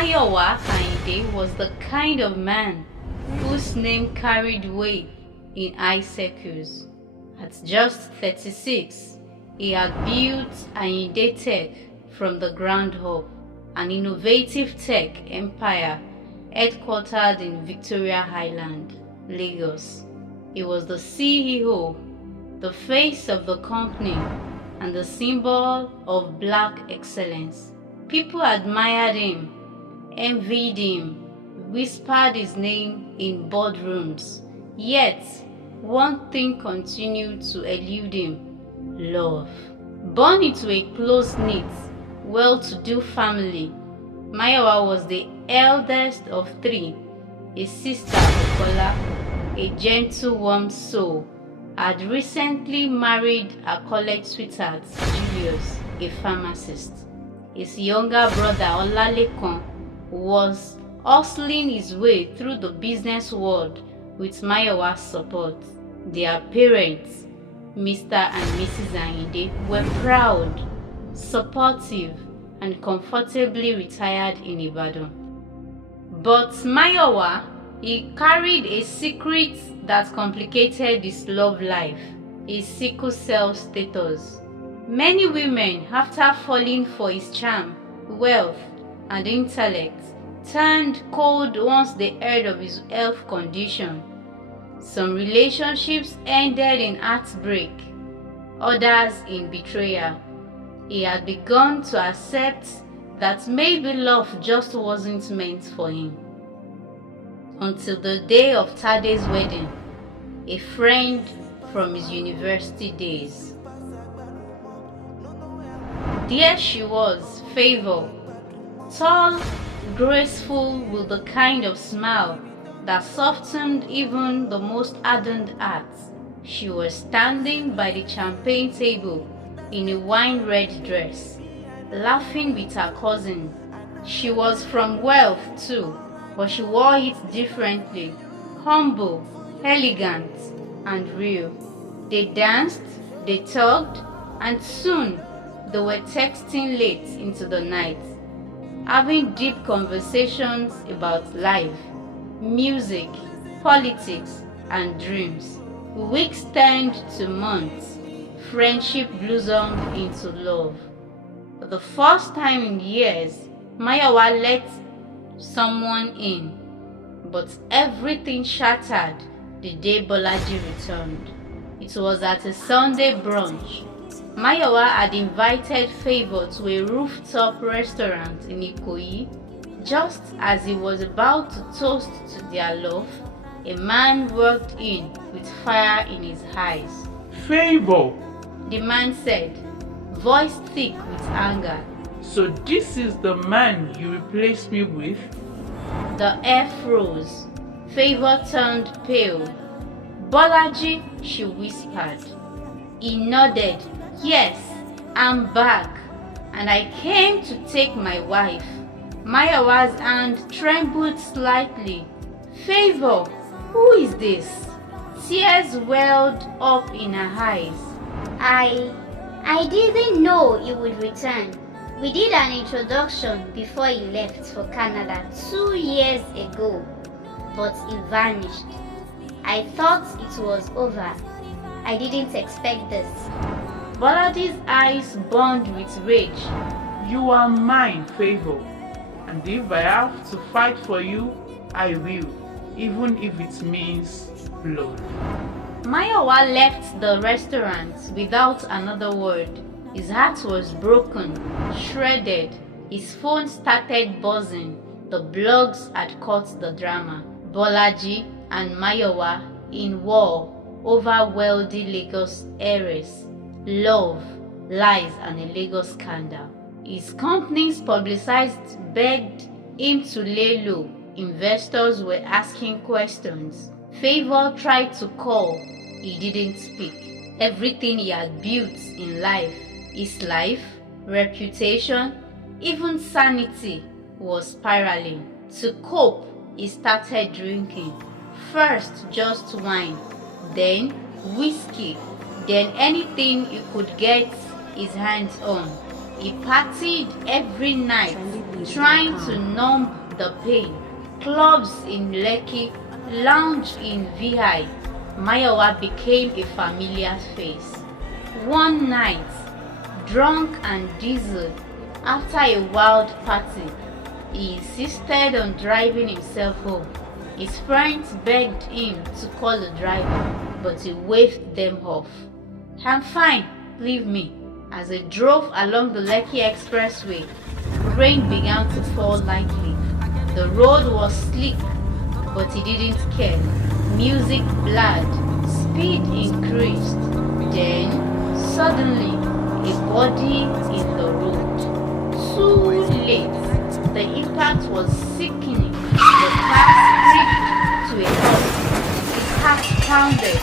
Mayowa Kehinde was the kind of man whose name carried weight in high circles. At just 36, he had built Kehinde Tech from the ground up, an innovative tech empire headquartered in Victoria Island, Lagos. He was the CEO, the face of the company, and the symbol of black excellence. People admired him, envied him, whispered his name in boardrooms. Yet, one thing continued to elude him: love. Born into a close-knit, well-to-do family, Mayowa was the eldest of three. His sister, Bukola, a gentle, warm soul, had recently married her college sweetheart, Julius, a pharmacist. His younger brother, Olalekan, was hustling his way through the business world with Mayowa's support. Their parents, Mr. and Mrs. Kehinde, were proud, supportive, and comfortably retired in Ibadan. But Mayowa, he carried a secret that complicated his love life: his sickle cell status. Many women, after falling for his charm, wealth, and intellect, turned cold once they heard of his health condition. Some relationships ended in heartbreak, others in betrayal. He had begun to accept that maybe love just wasn't meant for him. Until the day of Tade's wedding, a friend from his university days. There she was, Favor, tall, graceful, with the kind of smile that softened even the most ardent hearts. She was standing by the champagne table in a wine-red dress, laughing with her cousin. She was from wealth too, but she wore it differently: humble, elegant, and real. They danced, they talked, and soon they were texting late into the night, having deep conversations about life, music, politics, and dreams. Weeks turned to months. Friendship blossomed into love. For the first time in years, Mayowa let someone in, but everything shattered the day Bolaji returned. It was at a Sunday brunch. Mayowa had invited Favor to a rooftop restaurant in Ikoyi. Just as he was about to toast to their love, a man walked in with fire in his eyes. Favor, the man said, voice thick with anger. So this is the man you replaced me with? The air froze. Favor turned pale. Bolaji, she whispered. He nodded. Yes, I'm back, and I came to take my wife. Mayowa's hand trembled slightly. Favor, who is this? Tears welled up in her eyes. I didn't know he would return. We did an introduction before he left for Canada 2 years ago, but he vanished. I thought it was over. I didn't expect this. Bolaji's eyes burned with rage. You are mine, Favor, and if I have to fight for you, I will, even if it means blood. Mayowa left the restaurant without another word. His heart was broken, shredded. His phone started buzzing. The blogs had caught the drama. Bolaji and Mayowa in war over wealthy Lagos heiress, love, lies, and a Lagos scandal. His companies publicized begged him to lay low. Investors were asking questions. Favor tried to call. He didn't speak. Everything he had built in life, his life, reputation, even sanity, was spiraling. To cope, he started drinking. First just wine, then whiskey, then anything he could get his hands on. He partied every night, trying to numb the pain. Clubs in Lekki, lounge in VI. Mayowa became a familiar face. One night, drunk and dizzy, after a wild party, he insisted on driving himself home. His friends begged him to call the driver, but he waved them off. "I'm fine, leave me." As they drove along the Lekki Expressway, rain began to fall lightly. The road was slick, but he didn't care. Music blared, speed increased. Then, suddenly, a body in the road. Too late. The impact was sickening. The car screeched to a halt. His heart pounded.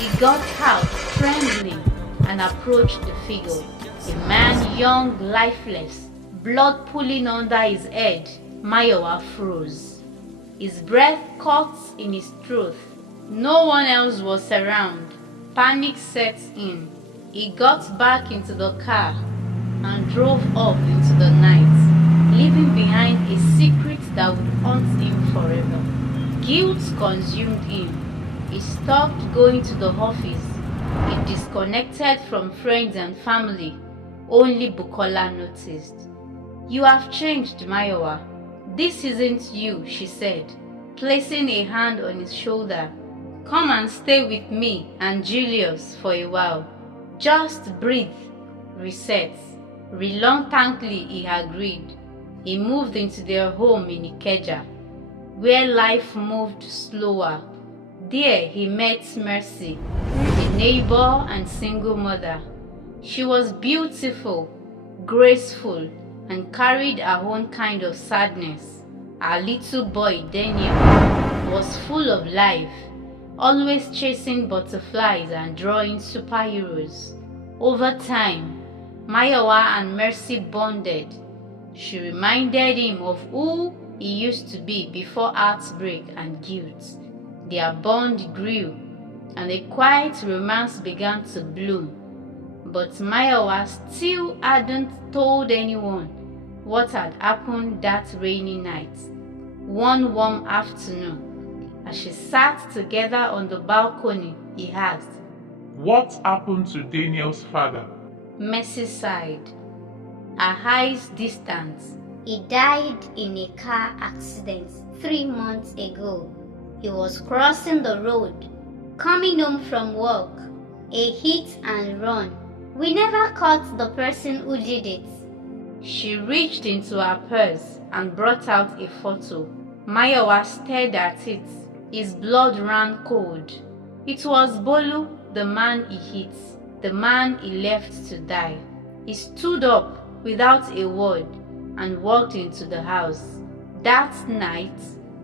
He got out, trembling, and approached the figure. A man, young, lifeless, blood pooling under his head. Mayowa froze. His breath caught in his throat. No one else was around. Panic set in. He got back into the car and drove off into the night, leaving behind a secret that would haunt him forever. Guilt consumed him. He stopped going to the office. He disconnected from friends and family. Only Bukola noticed. "You have changed, Mayowa. This isn't you," she said, placing a hand on his shoulder. "Come and stay with me and Julius for a while. Just breathe, reset." Reluctantly, he agreed. He moved into their home in Ikeja, where life moved slower. There he met Mercy, a neighbor and single mother. She was beautiful, graceful, and carried her own kind of sadness. Our little boy, Daniel, was full of life, always chasing butterflies and drawing superheroes. Over time, Mayowa and Mercy bonded. She reminded him of who he used to be before heartbreak and guilt. Their bond grew, and a quiet romance began to bloom. But Mayowa still hadn't told anyone what had happened that rainy night. One warm afternoon, as she sat together on the balcony, he asked, "What happened to Daniel's father?" Mercy sighed, her eyes distant. He died in a car accident 3 months ago. He was crossing the road, coming home from work. A hit and run. We never caught the person who did it. She reached into her purse and brought out a photo. Mayowa stared at it. His blood ran cold. It was Bolu, the man he hit, the man he left to die. He stood up without a word and walked into the house. That night,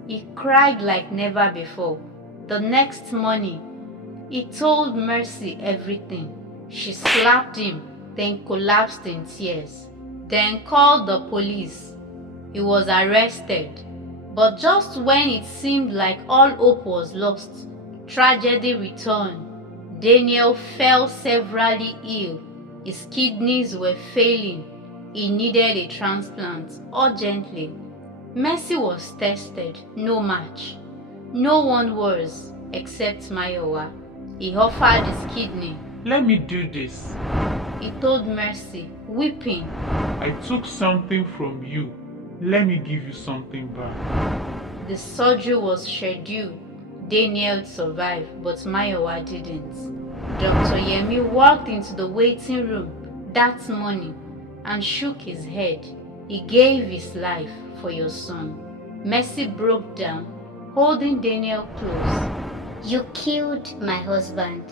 he cried like never before. The next morning, he told Mercy everything. She slapped him, then collapsed in tears, then called the police. He was arrested. But just when it seemed like all hope was lost, tragedy returned. Daniel fell severely ill. His kidneys were failing. He needed a transplant urgently. Mercy was tested, no match. No one was, except Mayowa. He offered his kidney. "Let me do this," he told Mercy, weeping. "I took something from you. Let me give you something back." The surgery was scheduled. Daniel survived, but Mayowa didn't. Dr. Yemi walked into the waiting room that morning and shook his head. He gave his life for your son. Mercy broke down, holding Daniel close. You killed my husband,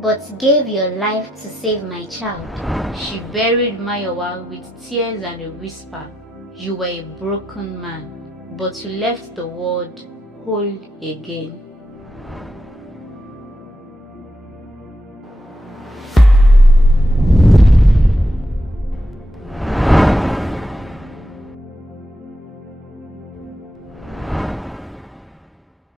but gave your life to save my child. She buried Mayowa with tears and a whisper. You were a broken man, but you left the world whole again.